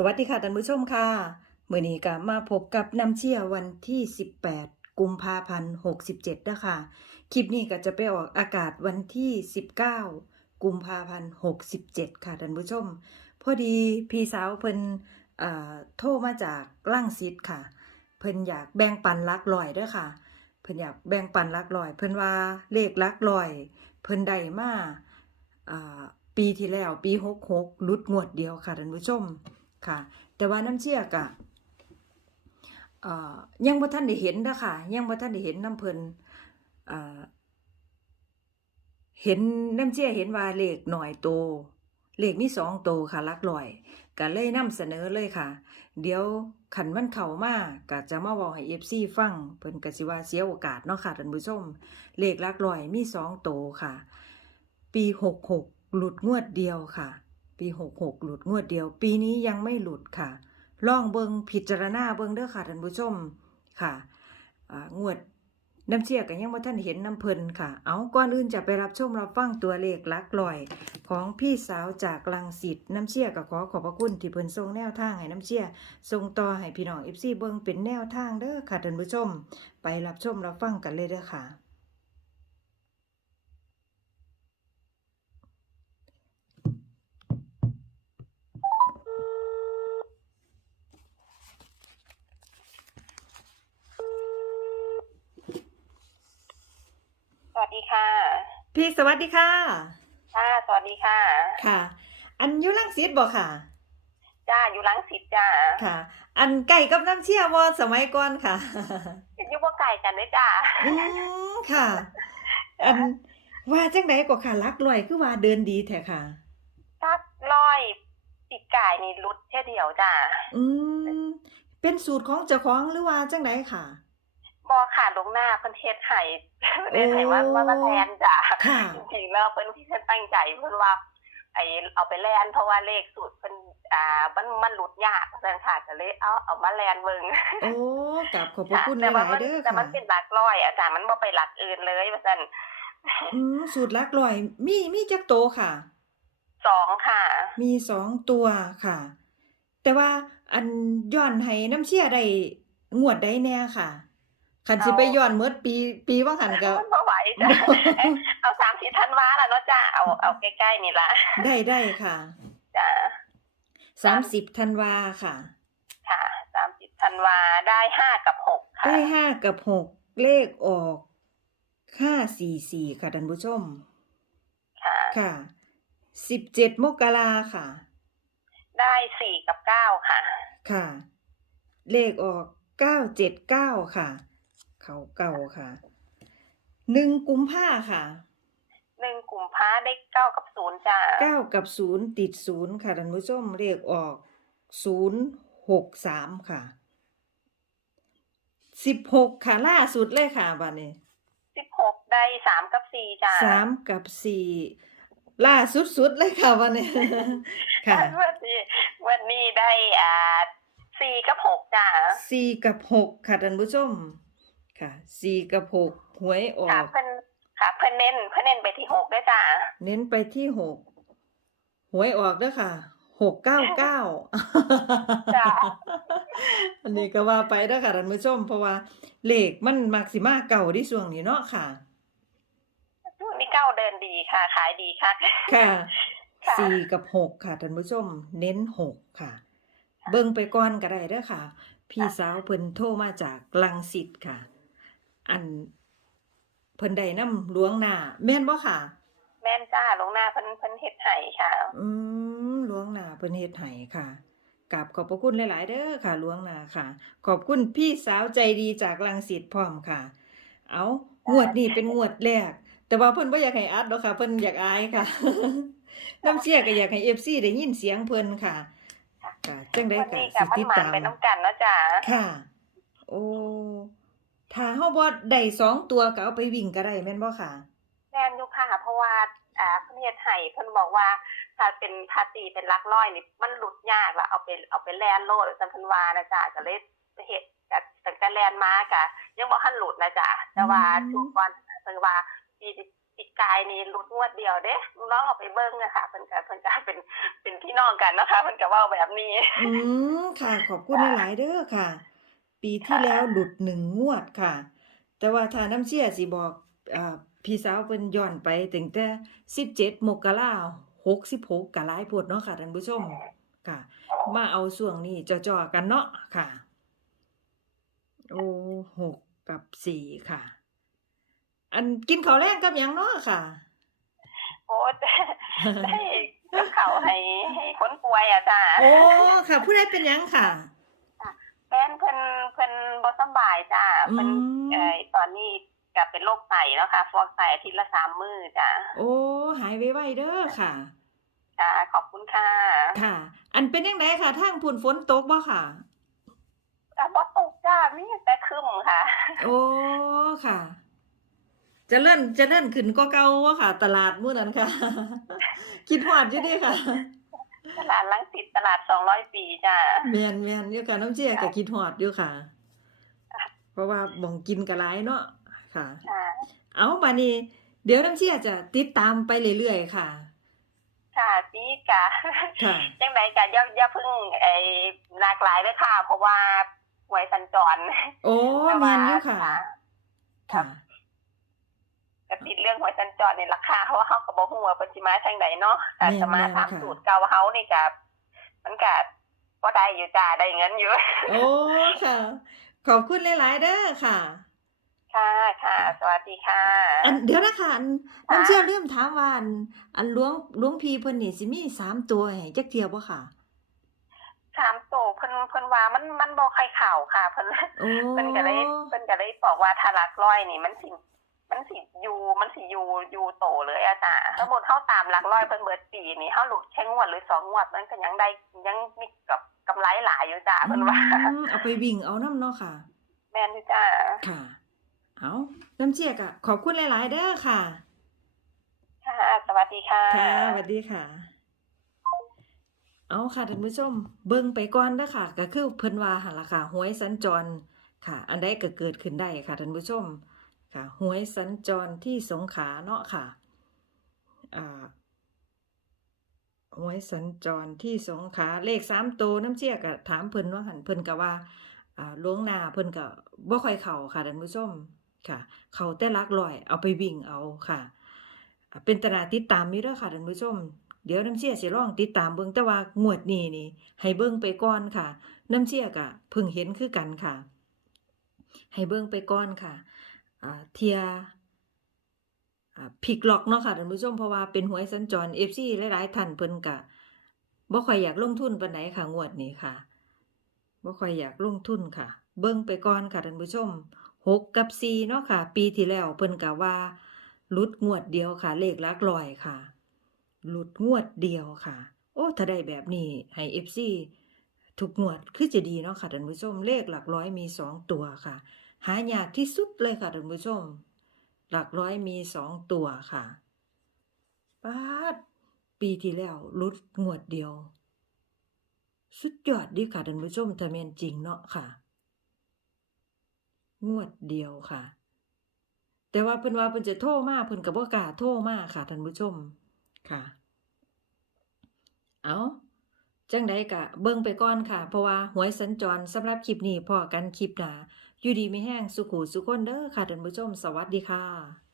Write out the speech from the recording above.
สวัสดีค่ะท่านผู้ชมค่ะมื่อนี้ก็มาพบกับน้ำเชี่ยวันที่ 18 กุมภาพันธ์67นะคะคลิปนี้ก็จะไปออกอากาศวันที่ 19 กุมภาพันธ์67 ค่ะท่านผู้ชม พอดีพี่สาวเพิ่นเอ่อโทรมาจากล่างซิดค่ะ เพิ่นอยากแบ่งปันลักลอยด้อค่ะ เพิ่นอยากแบ่งปันลักลอย เพิ่นว่าเลขลักลอย เพิ่นได้มาอ่าปีที่แล้วปี66หลุดงวดเดียวค่ะท่านผู้ชม ค่ะ แต่ว่าน้ำเชี่ยกะเอ่อยังบ่ทันได้เห็นนะค่ะยังบ่ทันได้เห็นน้ำเพลินเห็นน้ำเชี่ยเห็นว่าเลขหน่อยโต เลขมีสองโตค่ะลักร้อยก็เลยนำเสนอเลยค่ะ เดี๋ยวขันมันเข้ามาก็จะมาเว้าให้ FC ฟังเพิ่นก็สิว่าเสียโอกาสเนาะค่ะท่านผู้ชม เลขลักร้อยมีสองโตค่ะ ปี66หลุดงวดเดียวค่ะ ปีหกหกหลุดงวดเดียว ปีนี้ยังไม่หลุดค่ะลองเบิงพิจารณาเบิงเด้อค่ะท่านผู้ชมค่ะงวดน้ำเชี่ยกันยังว่าท่านเห็นน้ำเพลินค่ะ เอาก่อนอื่นจะไปรับชมรับฟังตัวเลขลักลอย ของพี่สาวจากลังสิตน้ำเชี่ยก็ขอขอบพระคุณที่เพิ่นส่งแนวทางให้น้ำเชี่ยส่งต่อให้พี่น้องเอฟซีเบิงเป็นแนวทางเด้อค่ะท่านผู้ชม ไปรับชมรับฟังกันเลยเด้อค่ะ สวัสดีค่ะ พี่สวัสดีค่ะจ้าสวัสดีค่ะ ค่ะ อันอยุลังสิตบ่ค่ะ จ้าอยู่หลังสิบจ้า ค่ะ อันไก่กับน้ำเชี่ยวอสมัยก่อนค่ะอยู่บ่ไก่กันเลยจ้าอืมค่ะ อันว่าจังไดก็ค่ะลักลอยคือว่าเดินดีแท้ค่ะถ้าร้อยปีกไก่นี่รุดแค่เดียวจ้า อืมเป็นสูตรของเจ้าของหรือว่าจังไดค่ะ บอขาดลงหน้าเพิ่นเทศไห้เพิ่นเทศไห้ว่าว่ามาแทนจ้าค่ะจริงๆแล้วเพิ่นที่เพิ่นตั้งใจเพิ่นว่าไอเอาไปแลนเพราะว่าเลขสูตรเพิ่นอ่ามันมันหลุดยากจังค่ะก็เลยเอาเอามาแลนเบิ่งโอ้กลับขอบพระคุณหแต่ว่าลามัยๆเด้อแต่ค่ะมันเป็นหลักร้อยอาจารย์มันบ่ไปหลักอื่นเลยว่าซั่นอืมสูตรลักลอย มีมีจักโตค่ะสองค่ะ มีสองตัวค่ะ แต่ว่าอันย้อนให้น้ำเชี่ยได้งวดได้แน่ค่ะ คันสิไปย้อนเมื่อปี ปีว่าหันก็มันบ่ไหวจ้ะเอาสามสี่ธันวาแล้วเนาะจ้าเอาเอาใกล้ๆนี่ละได้ได้ค่ะจ้าสามสิบธันวาค่ะ ค่ะสามสิบธันวาได้ห้ากับหกค่ะได้ห้ากับหกเลขออกห้าสี่สี่ค่ะท่านผู้ชม ค่ะค่ะสิบเจ็ดมกราค่ะ ได้สี่กับเก้าค่ะ ค่ะ เลขออกเก้าเจ็ดเก้าค่ะ เขาเก่าค่ะหนึ่งกุมภาค่ะหนึ่งกลุ่มพ้าได้เก้ากับศูนย์จ้าเก้ากับศูนย์ติดศูนย์ค่ะท่านผู้ชมเลขออกศูนย์หกสามค่ะสิบหกค่ะล่าสุดเลยค่ะบัดนี้สิบหกได้สามกับสี่จ้าสามกับสี่ล่าสุดๆเลยค่ะวันนี้ ค่ะวันนี้วันนี้ได้อ่าสี่กับหกจ้าสี่กับหกค่ะท่านผู้ชม ค่ะสี่กับหกหวยออค่ะกเพิ่นค่ะเพิ่นเน้นเพิ่นเน้นไปที่หกด้วยจ้าเน้นไปที่หกหวยออกเด้อค่ะหกเก้าเก้าจ้าอันนี้ก็ว่าไปเด้อค่ะท่านผู้ชมเพราะว่าเลขมันมักสิมาเก่าที่ช่วงนี้เนาะค่ะช่วงนี้เก้าเดินดีค่ะ ขายดีค่ะค่ะ ค่ะสี่กับหกค่ะท่านผู้ชม เน้นหกค่ะ เบิ่งไปก่อนก็ได้เด้อค่ะ พี่สาวเพิ่นโทรมาจากลังสิตค่ะ อันเพิ่นได้นำหลวงหน้าแม่นบ่ค่ะ แม่นจ้าลงหน้าเพิ่นเพิ่นเฮ็ดไห้ค่ะ อืมหลวงหน้าเพิ่นเฮ็ดให้ค่ะกราบขอบพระคุณหลาย ๆ เด้อค่ะหลวงหน้าค่ะ ขอบคุณพี่สาวใจดีจากลังสิตพร้อมค่ะ เอางวดนี้เป็นงวดแรก แต่ว่าเพิ่นบ่อยากให้อัดดอกค่ะ เพิ่นอยากอายค่ะน้ำเชี่ยก็อยากให้ FC ได้ยินเสียงเพิ่นค่ะค่ะจังได๋วันก็นี้สิกับมันติดหมานตามไปน้ำกันเนาะจ้าค่ะ โอ้ ถ้าเฮาบ่ได้สองตัวก็เอาไปวิ่งก็ได้แม่นบ่ค่ะ แม่นอยู่ค่ะ เพราะว่าอ่าเพิ่นเฮ็ดไห้เพิ่นบอกว่า ถ้าเป็นภาษีเป็นหลักร้อยนี่มันหลุดยากละเอาไปเอาไปแลนโลดสันเพิ่นว่านะจ้าก็เลยเฮ็ดกับตั้งแต่แลนมากะยังบ่ทันหลุดนะจ้าแต่ว่าอืมช่วงก่อนเพิ่นว่าปีปีปีกายนี่หลุดงวดเดียวเด้ลองเอาไปเบิ่งนะคะเพิ่นก็เพิ่นก็เป็นเป็นพี่น้องกันนะคะเพิ่นก็เว้าแบบนี้ อืมค่ะ ขอบคุณหลายๆเด้อค่ะ ปีที่แล้วหลุดหนึ่งงวดค่ะ แต่ว่าถ้าน้ำเชี่ยสิบอกอ่าพี่สาวเพิ่นย้อนไปตั้งแต่17มกรา66ก็หลายโพดเนาะค่ะท่านผู้ชมค่ะ มาเอาช่วงนี้จ่อๆกันเนาะค่ะ โอ้หกกับสี่ค่ะ อันกินข้าวแรงกับหยังเนาะค่ะโอ้ได้ได้กับเขาวให้ให้คนป่วยอะจ้าโอ้ค่ะ ผู้ใดเป็นหยังค่ะแฟนเพิ่นเพิ่นบ่สำบายจ้าเพิ่นอืมเอ่อตอนนี้ก็เป็นโรคไตแล้วค่ะ ฟอกไตอาทิตย์ละสามมื้อจ้าโอ้หายไวๆเด้อค่ะจ้าขอบคุณค่ะ ค่ะ อันเป็นยังไงค่ะทางพุ่นฝนตกบ่ค่ะอะบ่ตกจ้ามีแต่ครึ้มค่ะ โอ้ค่ะเจะเลื่อนจะเลื่อนขึ้นก็เก่าวะค่ะ ตลาดมื้อนั้นค่ะ คิดฮอดอยู่เด้ค่ะ ตลาดลังสิตตลาด200ปีจ้าแม่นแม่นอยู่ค่ะน้ำเชี่ยก็คิดฮอดอยู่ค่ะเพ ราะว่าบ่งกินก็หลายเนาะค่ะค่ะ เอาบัดนี้ เดี๋ยวน้ำเชี่ยจะติดตามไปเรื่อยๆค่ะ ค่ะปีกะค่ะจังไดกะอย่าอย่าเพึ่งไอ้หลากหลายเลยค่ะ เพราะว่าหวยสัญจร โอ้แม่นอยู่ค่ะ ค่ะก็ติดเรื่องหวยสัญจรนี่ราคาเพราะว่าเฮาก็บ่ฮู้ว่าเพิ่นสิมาทางใดเนาะแต่แม่นจะมาแม่นตามค่ะสูตรเก่าเฮานี่ก็มันก็บ่ได้อยู่จ้าได้เงินอยู่ โอ้ค่ะ ขอบคุณหลาย ๆ เด้อค่ะ ค่ะค่ะ สวัสดีค่ะ อันเดี๋ยวนะคะอันค่ะน้ำเชื่อเริ่มถามว่าอันอันหลวงหลวงพีเพิ่นนี่สิมีสามตัวให้จักเทียบ่ค่ะถามโตเพิ่นเพิ่นว่ามันมันบ่ค่อยเข้าค่ะ เพิ่นโอ้เพิ่นก็เลยเพิ่นก็เลยบอกว่าถ้าหลักร้อยนี่มันสิมันสิอยู่มันสิอยู่อยู่โตเลยอาจารย์สมมุติเฮาตามหลักร้อยเพิ่นเบิดปีนี่เฮาหลุดแค่งวดหรือสองงวดมันก็ยังได้ยังมีกับ กำไรหลายอยู่จ้าเพิ่นว่าอืมเอาไปวิ่งเอาน้ำเนาะค่ะ แม่นอยู่จ้าค่ะ เอาน้ำเชียกอะขอบคุณหลาย ๆ เด้อค่ะ ค่ะ สวัสดีค่ะค่ะสวัสดีค่ะ เอาค่ะท่านผู้ชม เบิ่งไปก่อนเด้อค่ะ ก็คือเพิ่นว่าหั่นล่ะค่ะหวยสัญจรค่ะ อันใดก็เกิดขึ้นได้ค่ะท่านผู้ชมค่ะหวยสัญจรที่สงขลาเนาะค่ะอ่า หวยสัญจรที่สงขาเลขสามตัวน้ำเชี่ยก็ถามเพิ่นว่าหันเพิ่นก็ว่าอ่าหลวงนาเพิ่นก็บ่ค่อยเข้าค่ะท่านผู้ชมค่ะ เขาแต่ลักร้อยเอาไปวิ่งเอาค่ะ เป็นตนาติดตามอยู่เด้อค่ะท่านผู้ชมเดี๋ยวน้ำเชี่ยสิลองติดตามเบิ่งแต่ว่างวดนี้นี่ ให้เบิ่งไปก่อนค่ะ น้ำเชี่ยก็เพิ่งเห็นคือกันค่ะ ให้เบิ่งไปก่อนค่ะเทียอ่า พลิกล็อกเนาะค่ะท่านผู้ชมเพราะว่าเป็นหวยสัญจร FC หลายๆท่านเพิ่นก็บ่ค่อยอยากลงทุนปานใดค่ะงวดนี้ค่ะบ่ค่อยอยากลงทุนค่ะ เบิ่งไปก่อนค่ะท่านผู้ชม6กับ4เนาะค่ะ ปีที่แล้วเพิ่นก็ว่าหลุดงวดเดียวค่ะ เลขหลักร้อยค่ะหลุดงวดเดียวค่ะ โอ้ถ้าได้แบบนี้ให้ FC ทุกงวดคือจะดีเนาะค่ะท่านผู้ชมเลขหลักร้อยมีสองตัวค่ะ หายากที่สุดเลยค่ะท่านผู้ชม หลักร้อยมีสองตัวค่ะป้าดปีที่แล้วลุดงวดเดียว สุดยอดดีค่ะท่านผู้ชมถ้าแม่นจริงเนาะค่ะ งวดเดียวค่ะ แต่ว่าเพิ่นว่าเพิ่นจะโทรมาเพิ่นก็บ่กาโทรมากค่ะท่านผู้ชมค่ะ เอาจังใดกะเบิ่งไปก่อนค่ะ เพราะว่าหวยสัญจรสำหรับคลิปนี้พอกันคลิปหนา อยู่ดีไม่แห้งสุขุสุขคนเด้อค่ะท่านผู้ชม สวัสดีค่ะ